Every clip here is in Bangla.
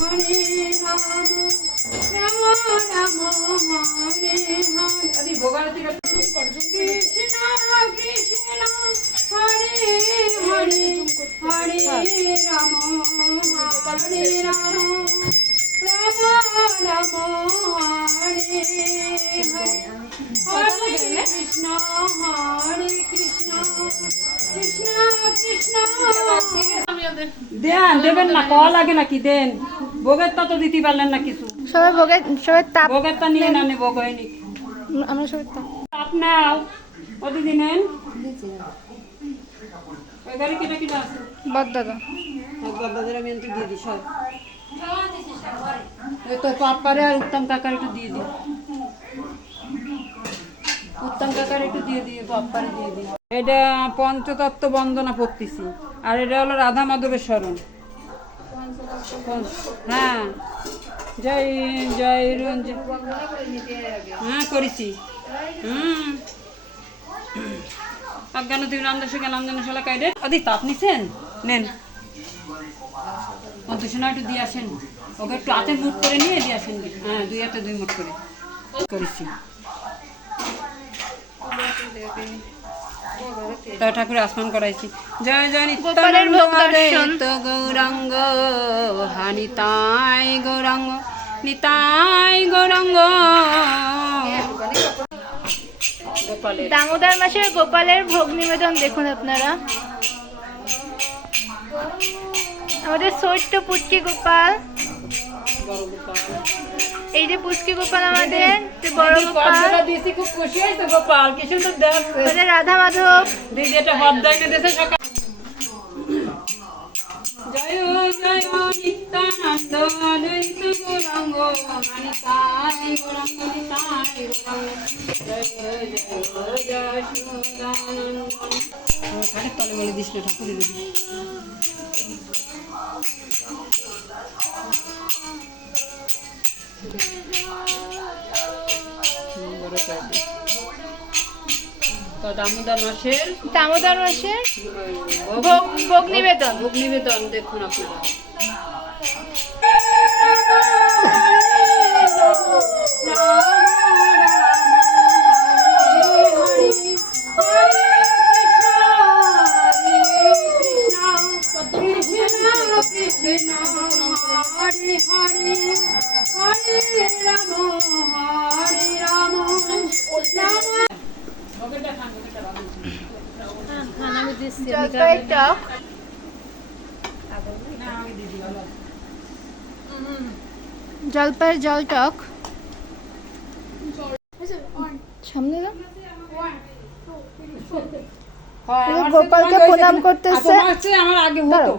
হরে রাম রাম রাম হরে হরে আদি ভোগারতি কৃষ্ণ কৃষ্ণ হরে হরে হরে রাম হরে রাম রাম রাম হরে হরে হরে কৃষ্ণ কৃষ্ণ কৃষ্ণ দেন দেবেন না কল লাগে নাকি দেন ভোগের তো দিতে পারলেন না কিছু সবাই সবাই তাপ ভোগের তা নিয়ে না ভোগ হয়নি আমরা সবাই তাপ আপনাও ও দিদি নেন ওই গাড়ি কিনা কিনা আছে বড়দাদা দাদাদের আমি একটু দিয়ে দিই সব ওই তো পাপারে আর উত্তম কাকার একটু দিয়ে দিই উত্তম কাকার একটু দিয়ে দিই পাপারে দিয়ে দিই এটা পঞ্চতত্ত্ব বন্দনা পড়তেছি আর এটা হলো রাধা মাধবের স্মরণ হ্যাঁ জয় জয় রঞ্জন হ্যাঁ করেছি অজ্ঞান তুমি রামদাসকে নামদানশালা কাইডে আদি তাপ নিছেন নেন অন্তশোনা একটু দিয়ে আসেন ওকে একটু হাতে মুট করে নিয়ে দিয়ে আসেন হ্যাঁ দুই হাতে দুই মুট করে করেছি তাও ঠাকুর আসমান করাইছি জয় জয় নিত্য গৌরাঙ্গ হানিতাই গৌরাঙ্গ নিতাই গৌরাঙ্গ দামোদর মাসের গোপালের ভোগ নিবেদন দেখুন আপনারা আমাদের ছোট্ট পুচকি গোপাল এই যে পুচকি গোপাল আমাদের বড় গোপাল দিয়েছি খুব খুশি হয়েছে গোপাল কিছু তো দেখ রাধা মাধব দিদি এটা হদ দেয় দেশে সকাল জয় জয় নিত্যানন্দ অদ্বৈত গৌরাঙ্গ মানিতাই গৌরাঙ্গ নিতাই গৌরাঙ্গ জয় জয় জয় সুদানন্দ খাটের তলে বলে দিস না ঠাকুরের দিদি দামোদর মাসের ভোগ নিবেদন দেখুন আপনারা হরে হরে হরে রাম হরে রাম জলপাইয়ের টক জলপাইয়ের জল টক সামনে দাও গোপালকে প্রণাম করতেছে আমার আগে হতো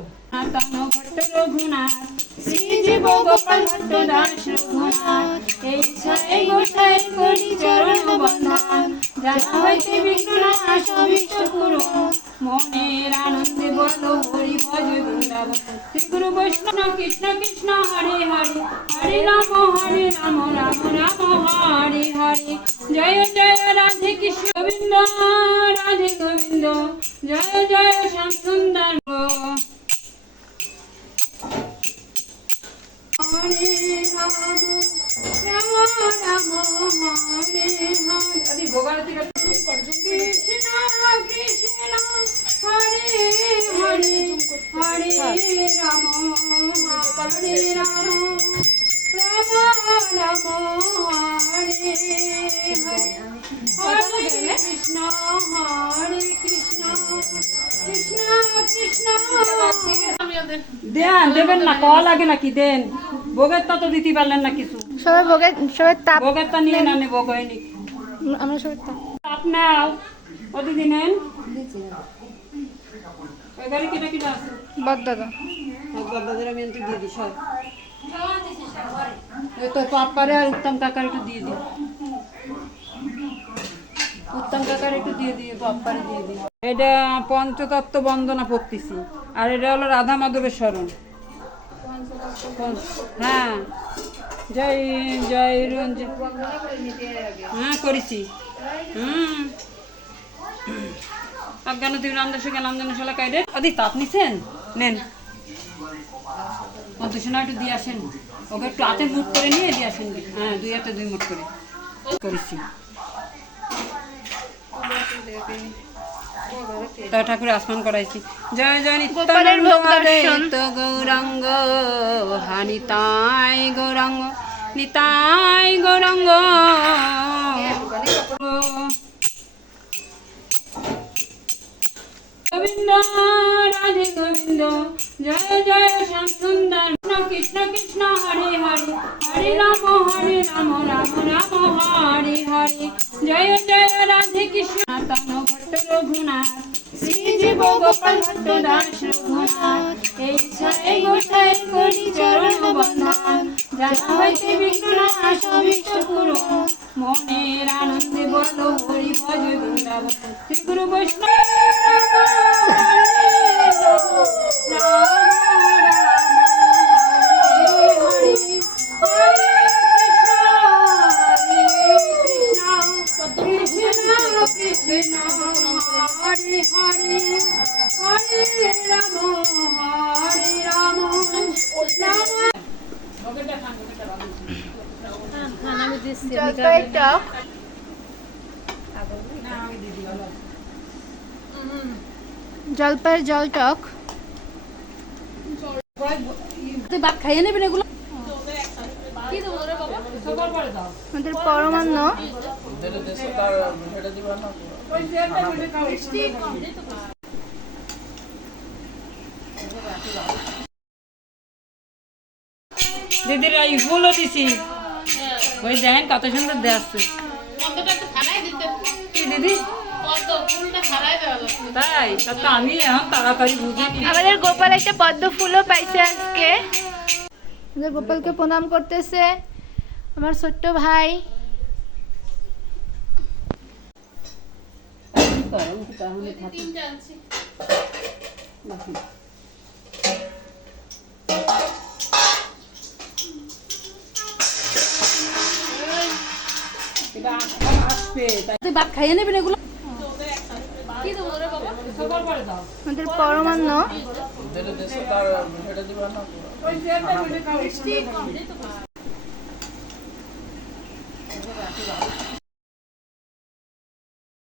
শ্রীজীব গোপাল ভট্ট দাস রঘুনাথ এই ছায় গোসাই করি চরণ বন্ধন জানা হইতে বিঘ্ননাশ অভীষ্ট পূরণ মনের আনন্দে বলো হরি ভজ বৃন্দাবন শ্রী গুরু বৈষ্ণব কৃষ্ণ কৃষ্ণ হরে হরে হরে রাম রাম রাম হরে হরে জয় জয় রাধে কৃষ্ণ গোবিন্দ রাধে গোবিন্দ জয় জয় শ্যাম সুন্দর হরে রাম রাম রাম হরে হরে আদি ভোগারতি কৃষ্ণ কৃষ্ণ হরে হরে হরে রাম হরে রাম রাম রাম হরে হরে হরে কৃষ্ণ কৃষ্ণ কৃষ্ণ দেন দেবেন না কল লাগে নাকি দেন ভোগের তো দিতে পারলেন না কিছু সবাই তাপ ভোগের তা নিয়ে না ভোগ হয়নি আমরা সবাই তাপ আপনাও ও দিদি নেন ওই গাড়ি কিনা কিনা আছে বড়দাদা দাদাদের আমি একটু দিয়ে দিই সব ওই তো পাপারে আর উত্তম কাকার একটু দিয়ে দিই উত্তম কাকার একটু দিয়ে দিই পাপারে দিয়ে দিই এটা পঞ্চতত্ত্ব বন্দনা পড়তেছি আর এটা হলো রাধা মাধবের স্মরণ হ্যাঁ জয় জয় রঞ্জন হ্যাঁ করেছি অজ্ঞান তুমি রামদাসকে নামদানশালা কাইডে আদি তাপ নিছেন নেন পদ্মসোনা একটু দিয়ে আসেন, ওকে একটু হাতে মুট করে নিয়ে দিয়ে আসেন। হ্যাঁ, 2 হাতে 2 মুট করে করেছি। তা ঠাকুর আসমান করাইছি। জয় জয় গোপালের ভোগ দর্শন। নিত্যানন্দ গৌরাঙ্গ হানিতাই গৌরাঙ্গ নিতাই গৌরাঙ্গ। গোবিন্দ রাধে গোবিন্দ, জয় জয় শ্যাম সুন্দর কৃষ্ণ কৃষ্ণ হরে হরে, হরে রাম রাম রাম হরে হরে। জয় জয় রাধে কৃষ্ণ তন ভট্ট রঘুনাথ, শ্রীজীব গোপাল ভট্ট দাস রঘুনাথ। এই ছয় গোসাই করি চরণ বন্দন, জানা হইতে বিঘ্ন নাশ অভীষ্ট পূরণ। মনের আনন্দে বলো হরি ভজ বৃন্দাবন। শ্রী গুরু বৈষ্ণব জলপাইয়ের টক, জলপাইয়ের জল টক। ভাত খাইয়ে নেবেন এগুলো। আমাদের পরমান্ন। দিদির এই ফুলও দিছি, ওই দেখেন কত সুন্দর দেখছে। কি দিদি তাই? তা তো আমি এখন তাড়াতাড়ি বুঝিনি। আমাদের গোপাল একটা পদ্ম ফুলও পাইছে আজকে। আমাদের গোপালকে প্রণাম করতেছে আমার ছোট্ট ভাই। ভাত খাইয়ে নেবেন এগুলো। আমাদের পরমান্ন।